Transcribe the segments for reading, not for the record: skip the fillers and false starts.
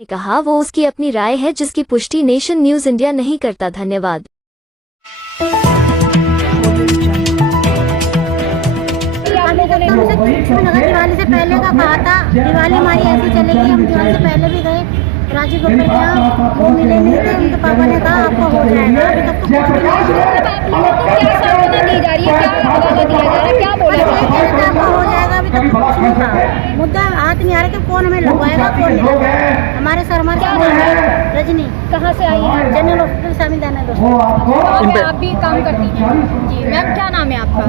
ने कहा वो उसकी अपनी राय है जिसकी पुष्टि नेशन न्यूज इंडिया नहीं करता। धन्यवाद। दिवाली से पहले का कहा था, दिवाली हमारी ऐसी चलेगी। हम दिवाली से पहले भी गए राजीव गब्बर के यहाँ, वो मिले नहीं थे। उनके पापा ने कहा आपको हो जाएगा। अभी तक तो कुछ नहीं हुआ। आप लोगों को क्या सांत्वना दी जा रही है, क्या हवाला दिया जा रहा है, क्या बोला जा रहा है? आपको हो जाएगा, अभी तक कुछ नहीं था। मुद्दा हाथ नहीं आ रहा कि कौन हमें लगवाएगा कौन नहीं लगवाएगा। हमारे सर हमारे क्या नाम है? रजनी। कहाँ से आई है? जनरल हॉस्पिटल शामिल है वहाँ पे आप भी काम करती हैं? जी मैम, क्या नाम है आपका?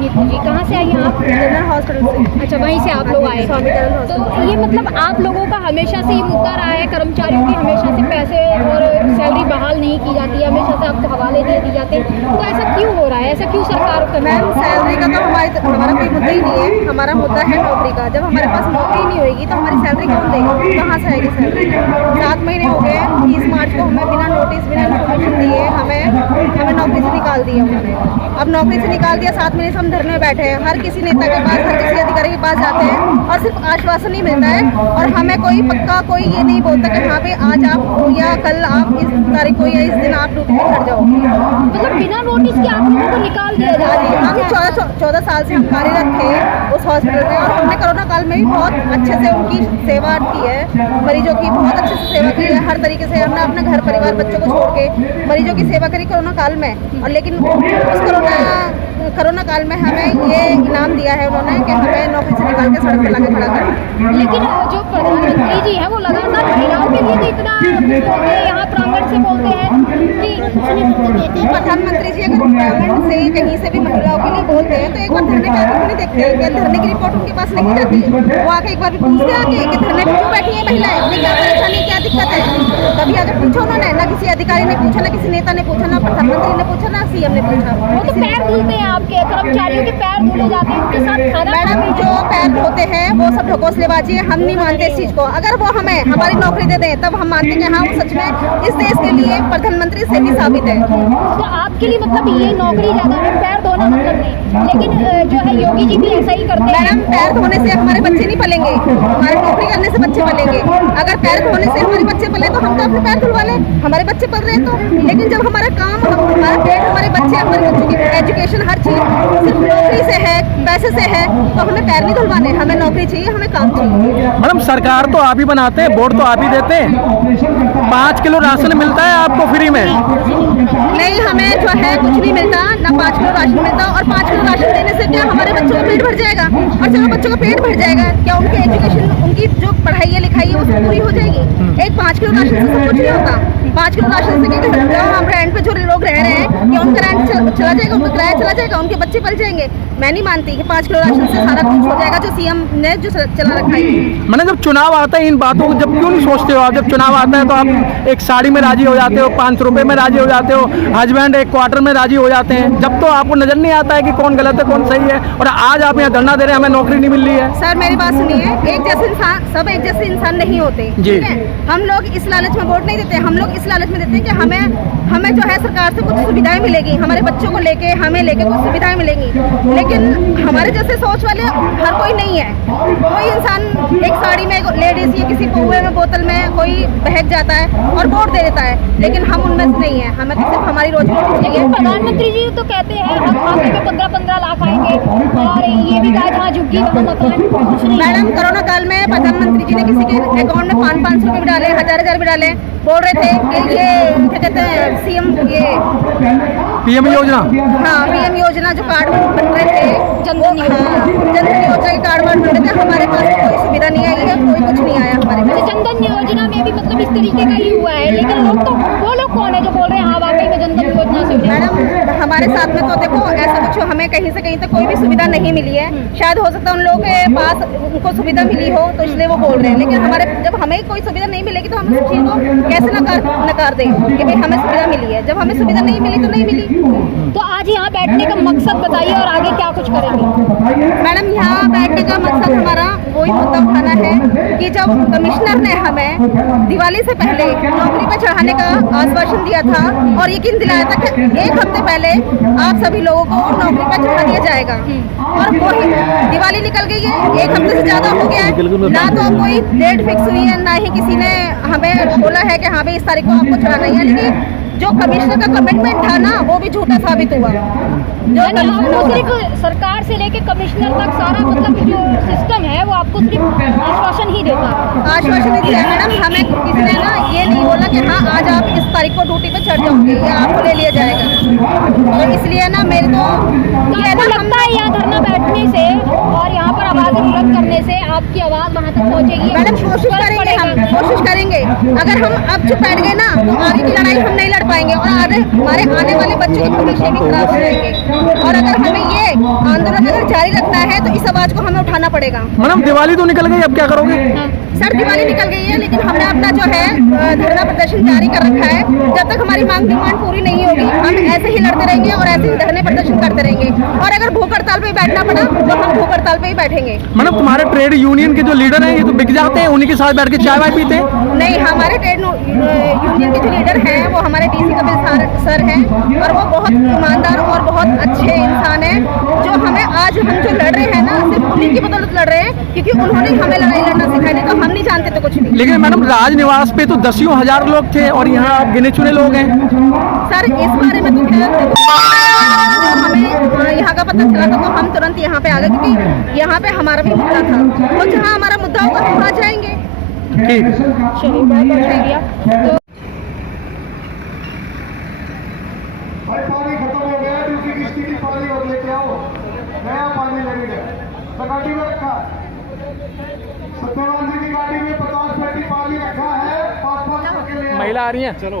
नीतू जी। कहाँ से आई हैं आप? जनरल हॉस्पिटल से। अच्छा, वहीं से आप लोग आए। तो ये मतलब आप लोगों का हमेशा से ये मुद्दा रहा है, कर्मचारियों की हमेशा से पैसे और सैलरी बहाल नहीं की जाती है, हमेशा से आपको हवाले दे दी जाते हैं, तो ऐसा क्यों हो रहा है? ऐसा क्यों सरकार को? मैम सैलरी का तो हमारा कोई मुद्दा ही नहीं है। हमारा मुद्दा है नौकरी का। जब हमारे पास नौकरी नहीं होगी तो हमारी सैलरी कौन देगा? कहाँ से आएगी सैलरी? 7 महीने हो गए। 30 मार्च को हमें बिना नोटिस बिना इन्फॉर्मेशन दिए हमें नौकरी से निकाल दिया उन्होंने। अब नौकरी से निकाल दिया, 7 महीने से हम धरने में बैठे हैं। हर किसी नेता के पास, हर किसी अधिकारी के पास जाते हैं और सिर्फ आश्वासन ही मिलता है और हमें कोई पक्का कोई ये नहीं बोलता कि हाँ भाई आज आप या कल आप इस तारीख को या इस दिन आप ड्यूटी पे चढ़ जाओ। मतलब बिना नोटिस के आप लोगों को निकाल दिया जा रहा है? हम 14 साल से हम कार्यरत थे उस हॉस्पिटल में और हमने कोरोना काल में भी बहुत अच्छे से उनकी सेवा की है। मरीजों की बहुत अच्छे से सेवा की है। हर तरीके से हमने अपने घर परिवार बच्चों को छोड़ के मरीजों की सेवा करी कोरोना काल में। और लेकिन उस कोरोना काल में हमें ये इनाम दिया है उन्होंने कि हमें नौकरी से निकाल के सड़क पर लाके खड़ा कर। लेकिन जो प्रधानमंत्री जी हैं वो लगातार महिलाओं के लिए तो इतना बोलते हैं, यहाँ प्रांगण से बोलते हैं कि प्रधानमंत्री जी अगर प्रांगण से कहीं से भी महिलाओं के लिए बोलते हैं तो एक बार धरने पे आके नहीं देखते हैं? क्या धरने की रिपोर्ट उनके पास नहीं जाती? वो आके एक बार भी पूछते आके कि धरने पे क्यों बैठी है महिलाएं, उन्हें क्या परेशानी क्या दिक्कत है? कभी आगे पूछा उन्होंने? ना किसी अधिकारी ने पूछा, ना किसी नेता ने पूछा, ना प्रधानमंत्री ने पूछा, ना सीएम ने पूछा। वो तो पैर धुलते हैं, आपके कर्मचारियों के पैर धुले जाते हैं, उनके साथ खाना। मैडम जो पैर धोते हैं वो सब ढकोसलेबाजी है। हम नहीं मानते इस चीज को। अगर वो हमें हमारी नौकरी दे दें तब हम मानते हैं हाँ वो सच में इस देश के लिए प्रधानमंत्री से भी साबित है। तो आपके लिए मतलब ये नौकरी ज्यादा है, पैर धोना मतलब नहीं। लेकिन जो है योगी जी भी ऐसा ही करते हैं। मैडम पैर धोने से हमारे बच्चे नहीं पलेंगे, हमारे नौकरी करने से बच्चे पलेंगे। अगर पैर धोने से हमारे बच्चे पले तो हम तो अपने पैर धुलवा लें, हमारे बच्चे पल रहे हैं तो। लेकिन जब हमारा काम, हमारा पेट, हमारे बच्चे, हमारे बच्चों की एजुकेशन हर चीज सिर्फ नौकरी से है, पैसे से है, तो हमें पैर नहीं धुलवाने। हमें नौकरी चाहिए, हमें काम चाहिए। मैडम सरकार तो आप ही बनाते हैं, वोट तो आप ही देते हैं। 5 किलो राशन मिलता है आपको फ्री में? नहीं, हमें जो है कुछ नहीं मिलता, ना 5 किलो राशन मिलता। और 5 किलो राशन देने से क्या हमारे बच्चों का पेट भर जाएगा? और चलो बच्चों का पेट भर जाएगा, क्या उनकी एजुकेशन, उनकी जो पढ़ाई है लिखाई है वो सब पूरी हो जाएगी? एक 5 किलो राशन से सब कुछ नहीं होता। 5 किलो राशन से क्या हम रेंट पे जो लोग रह रहे हैं क्या उनका रेंट चला जाएगा, उनका किराया चला जाएगा, उनके बच्चे पल जाएंगे? मैं नहीं मानती कि 5 किलो राशन से सारा कुछ हो जाएगा जो सीएम ने जो चला रखा है। मैंने जब चुनाव आता है इन बातों को जब क्यों नहीं सोचते हो आप? जब चुनाव आता है तो आप एक साड़ी में राजी हो जाते हो, 500 रुपए में राजी हो जाते हो, हस्बैंड एक क्वार्टर में राजी हो जाते हैं। जब तो आपको नजर नहीं आता है कि कौन गलत है कौन सही है। और आज आप यहाँ धरना दे रहे हैं, हमें नौकरी नहीं मिल रही है। सर मेरी बात सुनिए, एक जैसे इंसान, सब एक जैसे इंसान नहीं होते, ठीक है? हम लोग इस लालच में वोट नहीं देते। हम लोग इस लालच में देते हैं कि हमें जो है सरकार से कुछ सुविधाएं मिलेगी, हमारे बच्चों को लेके हमें लेके कुछ सुविधाएं मिलेंगी। लेकिन हमारे जैसे सोच वाले हर कोई नहीं है। कोई इंसान एक साड़ी में, लेडीज या किसी पौवे में, बोतल में कोई बहक जाता है और वोट दे देता है, लेकिन हम उनमें से नहीं है। हमें तो सिर्फ हमारी रोजी रोटी चाहिए। प्रधानमंत्री जी तो कहते हैं हम खाते में 15-15 लाख आएंगे और ये भी कहा जहाँ झुग्गी वहाँ मकान। मैडम कोरोना काल में प्रधानमंत्री जी ने किसी के अकाउंट में 500 रुपए भी डाले, 1000 भी डाले। बोल रहे थे कि ये क्या कहते हैं सीएम, ये पीएम योजना, हाँ पीएम योजना जो कार्ड बन रहे थे, जनधन योजना के कार्ड बन रहे थे। हमारे पास कोई सुविधा नहीं आई है, कोई कुछ नहीं आया हमारे पास। जनधन योजना में भी मतलब इस तरीके का ही हुआ है, लेकिन लोग तो वो लोग कौन है जो बोल रहे हैं हाँ वाकई में जनधन योजना से? मैडम हमारे साथ में तो देखो ऐसा कुछ हमें कहीं से कहीं तक कोई भी सुविधा नहीं मिली है। शायद हो सकता है उन लोगों के पास उनको सुविधा मिली हो तो इसलिए वो बोल रहे हैं। लेकिन हमारे जब हमें कोई सुविधा नहीं मिलेगी तो हम उस चीज को कैसे नकार दें कि भाई हमें सुविधा मिली है? जब हमें सुविधा नहीं मिली तो नहीं मिली। तो आज यहाँ बैठने का मकसद बताइए और आगे क्या कुछ करेंगे? मैडम यहाँ बैठने का मकसद हमारा वही मुद्दा उठाना है कि जब कमिश्नर ने हमें दिवाली से पहले नौकरी पर चढ़ाने का आश्वासन दिया था और यकीन दिलाया था कि 1 हफ्ते पहले आप सभी लोगों को नौकरी पर चढ़ा दिया जाएगा, और वही दिवाली निकल गई है, 1 हफ्ते से ज़्यादा हो गया है। ना तो कोई डेट फिक्स हुई है, ना ही किसी ने हमें बोला है कि हाँ भाई इस तारीख को आपको चढ़ाना है, लेकिन जो कमिश्नर का कमिटमेंट था ना वो भी झूठा साबित हुआ। जो आपको सिर्फ सरकार से लेके कमिश्नर तक सारा मतलब जो सिस्टम है वो आपको सिर्फ आश्वासन ही देता है। आश्वासन नहीं दिया मैडम, हमें किसी ने ना ये नहीं बोला कि हाँ आज आप इस तारीख को ड्यूटी पे चढ़ जाओगे या आपको ले लिया जाएगा। तो इसलिए ना मेरे को ये आपको ना लगता है यहाँ धरना बैठने से और यहाँ पर आवाज़ें बुलंद करने से आपकी आवाज़ वहाँ तक पहुँचेगी? मैडम कोशिश करेंगे, हम कोशिश करेंगे। अगर हम अब चुप बैठ गए ना तो आगे की लड़ाई हम नहीं लड़ पाएंगे और हमारे आने वाले बच्चों की भविष्य भी खराब हो जाएंगे। और अगर हमें ये आंदोलन अगर जारी रखना है तो इस आवाज को हमें उठाना पड़ेगा। मैडम दिवाली तो निकल गई, अब क्या करोगे? सर दिवाली निकल गई है, लेकिन हमने अपना जो है धरना प्रदर्शन जारी कर रखा है। जब तक हमारी मांग डिमांड पूरी नहीं होगी हम ऐसे ही लड़ते रहेंगे और ऐसे ही धरने प्रदर्शन करते रहेंगे, और अगर भूख हड़ताल पे बैठना पड़ा तो हम भूख हड़ताल पे ही बैठेंगे। मैडम तुम्हारे ट्रेड यूनियन के जो लीडर हैं ये तो बिक जाते हैं, उन्हीं के साथ बैठ के चाय वाय पीते हैं? नहीं, हमारे ट्रेड यूनियन के जो लीडर हैं वो हमारे डीसी कपिल सर हैं, और वो बहुत ईमानदार और बहुत अच्छे इंसान हैं। जो हमें आज हम जो लड़ रहे हैं ना सिर्फ उन्हीं की बदौलत लड़ रहे हैं, क्योंकि उन्होंने हमें लड़ाई लड़ना सिखाई, नहीं तो हम नहीं जानते तो कुछ नहीं। लेकिन मैडम राजनिवास पे तो 10,000 लोग थे और यहाँ आप गिने चुने लोग हैं। सर इस बारे में तो खैर हमें यहाँ का पता चला था तो हम तुरंत यहाँ पे आ गए, क्योंकि यहाँ पे हमारा भी मुद्दा था, और जहाँ हमारा मुद्दा होगा हम आ जाएंगे। ठीक है। चलिए बहुत बहुत शुक्रिया। तो भाई पानी खत्म हो गया, दूसरी किश्ती की पानी और लेके आओ, नया पानी लगेगा। तो गाड़ी में रखा सत्यवान जी की गाड़ी में 50 पेटी पानी रखा है, 5-5 करके ले आओ। महिला आ रही हैं, चलो। चलो